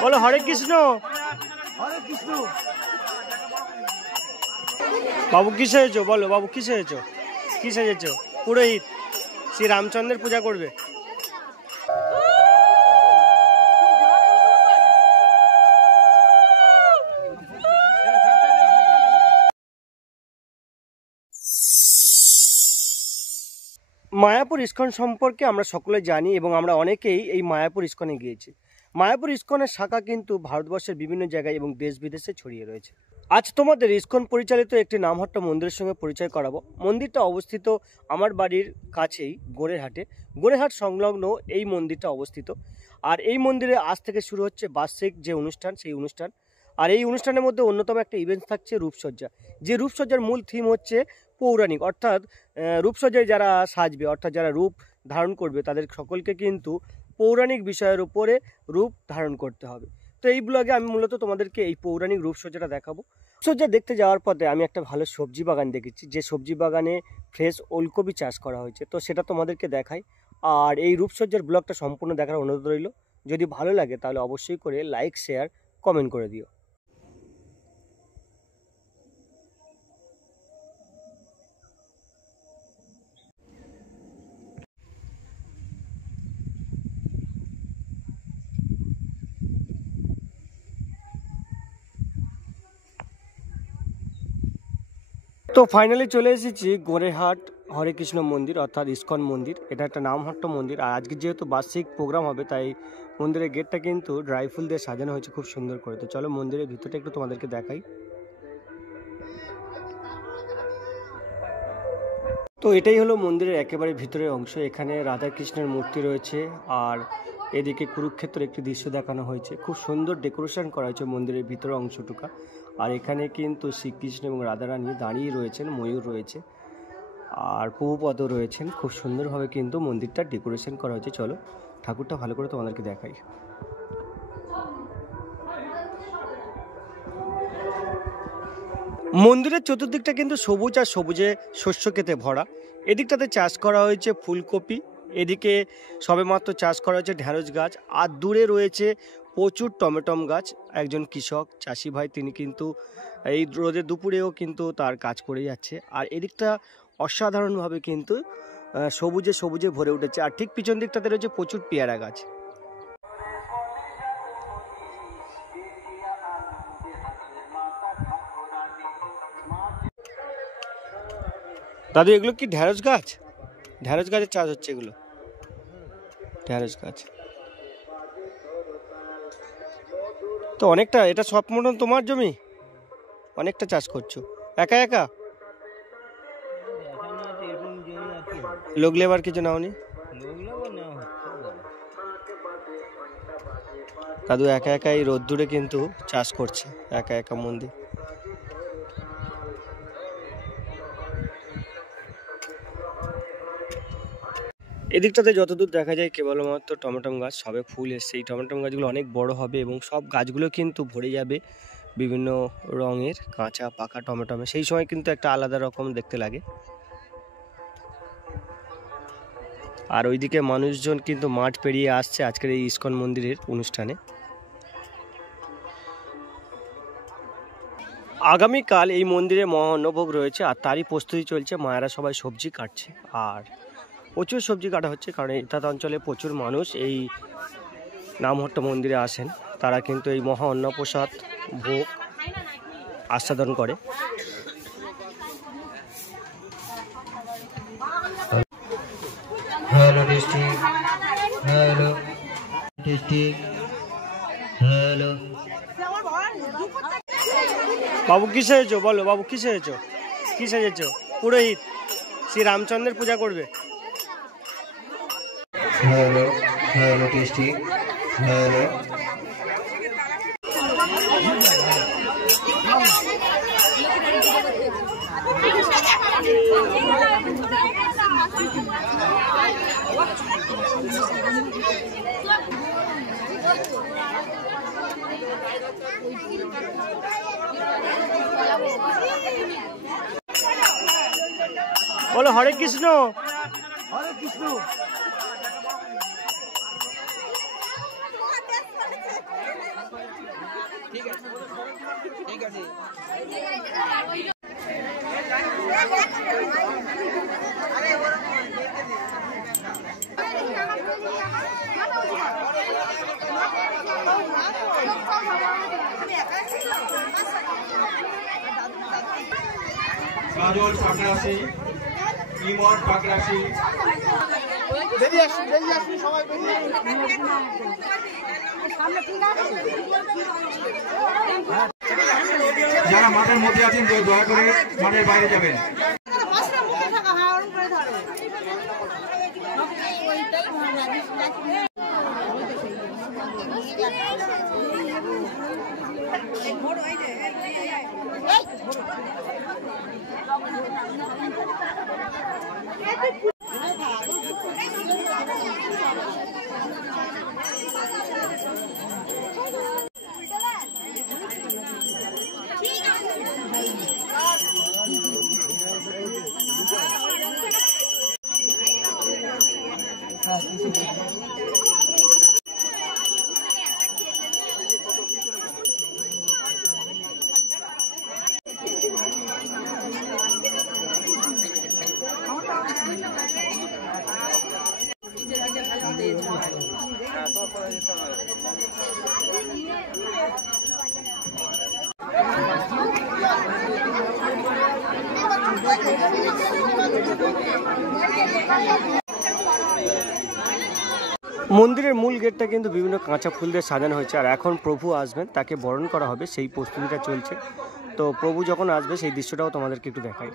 बोलो हरे कृष्ण। बाबू কি সেজেছো বলো, বাবু কি সেজেছো? কি সেজেছো? পুরোহিত শ্রী রামচন্দ্রের পূজা করবে। মায়াপুর ইস্কন সম্পর্কে আমরা সকলে জানি এবং আমরা অনেকেই এই মায়াপুর ইস্কনে গিয়েছি। মায়াপুর ইস্কনের শাখা কিন্তু ভারতবর্ষের বিভিন্ন জায়গায় এবং দেশ বিদেশে ছড়িয়ে রয়েছে। আজ তোমাদের ইস্কন পরিচালিত একটি নামহট্ট মন্দিরের সঙ্গে পরিচয় করাবো। মন্দিরটা অবস্থিত আমার বাড়ির কাছেই, গোড়েরহাটে। গোড়েরহাট সংলগ্ন এই মন্দিরটা অবস্থিত। আর এই মন্দিরে আজ থেকে শুরু হচ্ছে বার্ষিক যে অনুষ্ঠান, সেই অনুষ্ঠান। আর এই অনুষ্ঠানের মধ্যে অন্যতম একটা ইভেন্ট থাকছে রূপসজ্জা। যে রূপসজ্জার মূল থিম হচ্ছে পৌরাণিক, অর্থাৎ রূপসজ্জায় যারা সাজবে, অর্থাৎ যারা রূপ ধারণ করবে, তাদের সকলকে কিন্তু পৌরাণিক বিষয়ের উপরে রূপ ধারণ করতে হবে। তো এই ব্লগে আমি মূলত তোমাদেরকে এই পৌরাণিক রূপসজ্জাটা দেখাবো। রূপসজ্জা দেখতে যাওয়ার পথে আমি একটা ভালো সবজি বাগান দেখেছি, যে সবজি বাগানে ফ্রেশ ওলকপি চাষ করা হয়েছে। তো সেটা তোমাদেরকে দেখাই। আর এই রূপসজ্জার ব্লগটা সম্পূর্ণ দেখার অনুরোধ রইল। যদি ভালো লাগে তাহলে অবশ্যই করে লাইক, শেয়ার, কমেন্ট করে দিও। তো ফাইনালি চলে এসেছি গোড়েরহাট হরে কৃষ্ণ মন্দির, অর্থাৎ ইস্কন মন্দির। এটা একটা নামহট্ট মন্দির। আর আজকে যেহেতু বার্ষিক প্রোগ্রাম হবে, তাই মন্দিরের গেটটা কিন্তু ড্রাই ফুল দিয়ে সাজানো হয়েছে খুব সুন্দর করে। তো চলো মন্দিরের ভিতরটা একটু তোমাদেরকে দেখাই। তো এটাই হলো মন্দিরের একেবারে ভিতরের অংশ। এখানে রাধা কৃষ্ণের মূর্তি রয়েছে, আর এদিকে কুরুক্ষেত্রের একটি দৃশ্য দেখানো হয়েছে। খুব সুন্দর ডেকোরেশন করা হয়েছে মন্দিরের ভিতরের অংশটুকা। আর এখানে কিন্তু শ্রীকৃষ্ণ এবং রাধারানী দাঁড়িয়ে রয়েছেন, ময়ূর রয়েছে, আর প্রভুপদ রয়েছেন। খুব সুন্দরভাবে কিন্তু মন্দিরটা ডেকোরেশন করা হয়েছে। চলো ঠাকুরটা ভালো করে তোমাদেরকে দেখাই। মন্দিরের চতুর্দিকটা কিন্তু সবুজ আর সবুজে শস্য ক্ষেতে ভরা। এদিকটাতে চাষ করা হয়েছে ফুলকপি, এদিকে সবেমাত্র চাষ করা হয়েছে ঢেঁড়স গাছ, আর দূরে রয়েছে প্রচুর টমেটম গাছ। একজন কৃষক চাষি ভাই, তিনি কিন্তু এই রোদে দুপুরেও কিন্তু তার কাজ করে যাচ্ছে। আর এদিকটা অসাধারণভাবে কিন্তু সবুজে সবুজে ভরে উঠেছে। আর ঠিক পিছন দিকটাতে রয়েছে প্রচুর পেয়ারা গাছ। দাদু, এগুলো কি ঢেঁড়স গাছ? ঢেঁড়স গাছের চাষ হচ্ছে এগুলো, ঢেঁড়স গাছ। তো অনেকটা, এটা সব মতন তোমার জমি? অনেকটা চাষ করছো একা একা? লোক লেবার কিছু নাওনি? দাদু একা একা এই রোদ্দুরে কিন্তু চাষ করছে, একা একা মন্দির। এদিকটাতে যতদূর দেখা যায় কেবলমাত্র টমেটম গাছ, সবে ফুল এসছে। এই টমেটম গাছগুলো অনেক বড় হবে এবং সব গাছগুলো কিন্তু ভরে যাবে বিভিন্ন রঙের কাঁচা পাকা টমেটমে। সেই সময় কিন্তু একটা আলাদা রকম দেখতে লাগে। আর ওইদিকে মানুষজন কিন্তু মাঠ পেরিয়ে আসছে আজকের এই ইস্কন মন্দিরের অনুষ্ঠানে। আগামীকাল এই মন্দিরে মহান্নভোগ রয়েছে, আর তারই প্রস্তুতি চলছে। মায়েরা সবাই সবজি কাটছে, আর প্রচুর সবজি কাটা হচ্ছে, কারণ ইত্যাদি অঞ্চলে প্রচুর মানুষ এই নামহট্ট মন্দিরে আসেন। তারা কিন্তু এই মহা অন্নপ্রসাদ ভোগ আস্বাদন করে। Hello district, hello district, hello. বাবু কি সেজেছো বলো, বাবু কি সেজেছো? কি সেজেছো? পুরোহিত শ্রী রামচন্দ্রের পূজা করবে। Hello, hello district, hello. बोलो हरे कृष्ण। हरे कृष्ण। কাজল পাকরাশি, ইমন পাকরাশি। যারা মাঠের মধ্যে আছেন দয়া করে মাঠের বাইরে যাবেন। মন্দিরের মূল গেটটা কিন্তু বিভিন্ন কাঁচা ফুল দিয়ে সাজানো হয়েছে, আর এখন প্রভু আসবেন, তাকে বরণ করা হবে, সেই প্রস্তুতিটা চলছে। তো প্রভু যখন আসবে সেই দৃশ্যটাও তোমাদেরকে একটু দেখাই।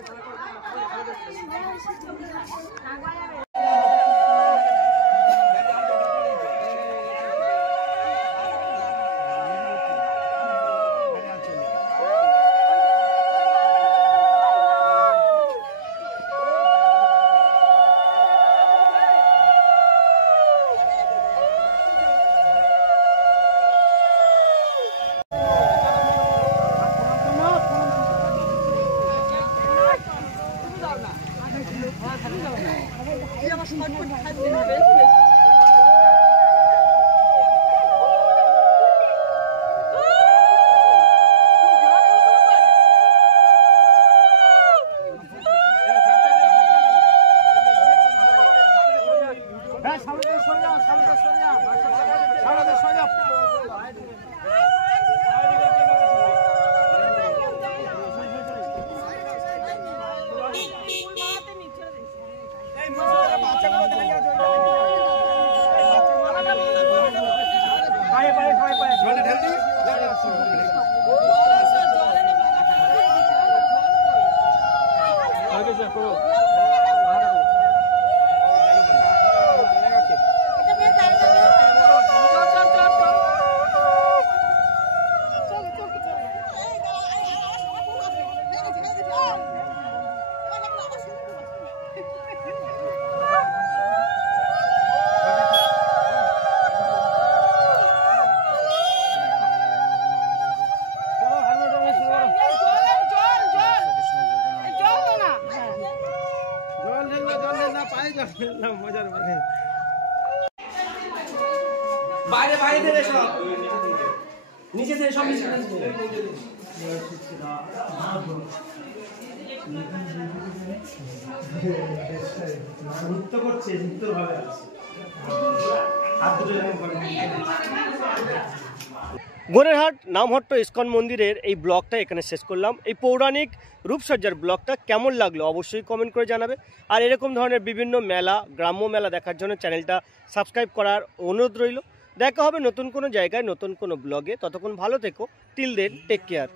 বাইরে বাইরে থেকে সব নিচে থেকে সব নিচে নৃত্য করছে, নৃত্য ভাবে আছে। গোনেরহাট নামহট্ট ইস্কন মন্দিরের এই ব্লগটা এখানে শেষ করলাম। এই পৌরাণিক রূপসজ্জার ব্লগটা কেমন লাগলো অবশ্যই কমেন্ট করে জানাবে। আর এরকম ধরনের বিভিন্ন মেলা, গ্রাম্য মেলা দেখার জন্য চ্যানেলটা সাবস্ক্রাইব করার অনুরোধ রইল। দেখা হবে নতুন কোনো জায়গায়, নতুন কোনো ব্লগে। ততক্ষণ ভালো থেকো। Till then, take care.